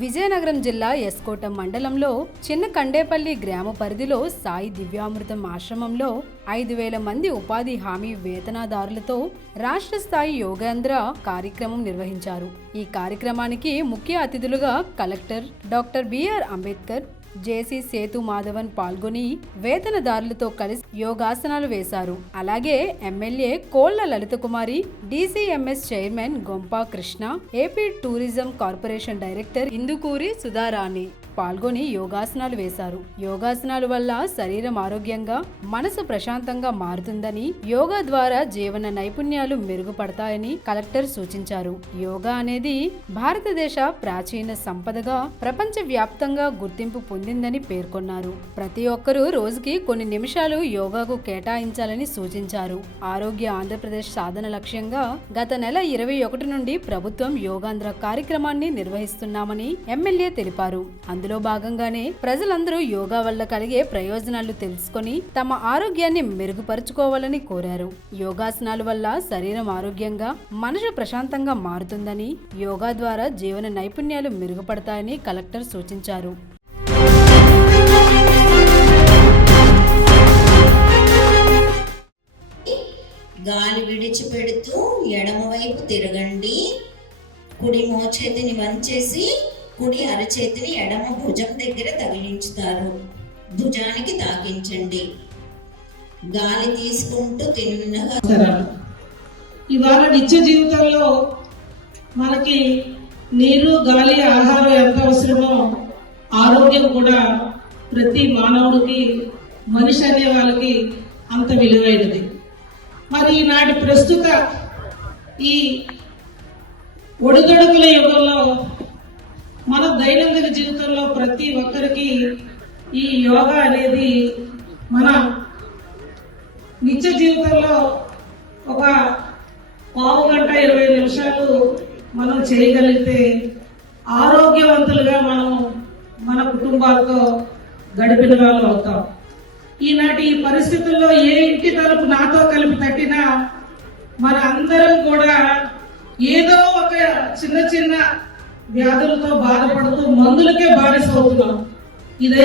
విజయనగరం జిల్లా ఎస్కోట మండలంలో చిన్న కండేపల్లి గ్రామ పరిధిలో సాయి దివ్యామృతం ఆశ్రమంలో 5,000 మంది ఉపాధి హామీ వేతనదారులతో రాష్ట్ర స్థాయి యోగేంద్ర కార్యక్రమం నిర్వహించారు. ఈ కార్యక్రమానికి ముఖ్య అతిథులుగా collector doctor BR Ambedkar, JC Sethu Madhavan పాల్గొని వేతనదారులతో కలిసి యోగాసనాలు వేశారు. అలాగే MLA Kolla Lalitha Kumari, DCMS chairman Gompa Krishna, AP tourism corporation director Indukuri Sudharani పాల్గొని యోగాసనాలు వేశారు. యోగాసనాల వల్ల శరీరం ఆరోగ్యంగా, మనసు ప్రశాంతంగా మారుతుందని, యోగా ద్వారా జీవన నైపుణ్యాలు మెరుగుపడతాయని కలెక్టర్ సూచించారు. యోగా అనేది భారతదేశ ప్రాచీన సంపదగా ప్రపంచ వ్యాప్తంగా గుర్తింపు పొందిందని పేర్కొన్నారు. ప్రతి ఒక్కరూ రోజుకి కొన్ని నిమిషాలు యోగాకు కేటాయించాలని సూచించారు. ఆరోగ్య ఆంధ్రప్రదేశ్ సాధన లక్ష్యంగా గత నెల 21 నుండి ప్రభుత్వం యోగాంధ్ర కార్యక్రమాన్ని నిర్వహిస్తున్నామని ఎమ్మెల్యే తెలిపారు. అందులో భాగంగానే ప్రజలందరూ యోగా వల్ల కలిగే ప్రయోజనాలు తెలుసుకొని తమ ఆరోగ్యాన్ని మెరుగుపరుచుకోవాలని కోరారు. యోగాసనాల వల్ల శరీరం ఆరోగ్యంగా, మనసు ప్రశాంతంగా మారుతుందని, యోగా ద్వారా జీవన నైపుణ్యాలు మెరుగుపడతాయని కలెక్టర్ సూచించారు. గాలి విడిచిపెడుతూ ఎడమవైపు తిరగండి. కుడి మోచేతిని వంచేసి కుడి అరచేతిని ఎడమ భుజం దగ్గర తగిలించుతారు. భుజానికి తాకించండి. గాలి తీసుకుంటూ తిన్నగా. ఇవాళ నిత్య జీవితంలో మనకి నీరు, గాలి, ఆహారం ఎంత అవసరమో ఆరోగ్యం కూడా ప్రతి మానవుడికి, మనిషి అనే వాళ్ళకి అంత విలువైనది. మరి ఈనాటి ప్రస్తుత ఈ ఒడిదొడుకుల యుగంలో మన దైనందిన జీవితంలో ప్రతి ఒక్కరికి ఈ యోగా అనేది మన నిత్య జీవితంలో ఒక 1 గంట 20 నిమిషాలు మనం చేయగలిగితే ఆరోగ్యవంతులుగా మనం మన కుటుంబాలతో గడిపిన వాళ్ళు అవుతాం. ఈనాటి పరిస్థితుల్లో ఏ ఇంటి తలుపు నాతో కలిపి తట్టినా మన అందరం కూడా ఏదో ఒక చిన్న చిన్న వ్యాధులతో బాధపడుతూ మందులకే బానిస అవుతున్నాం. ఇదే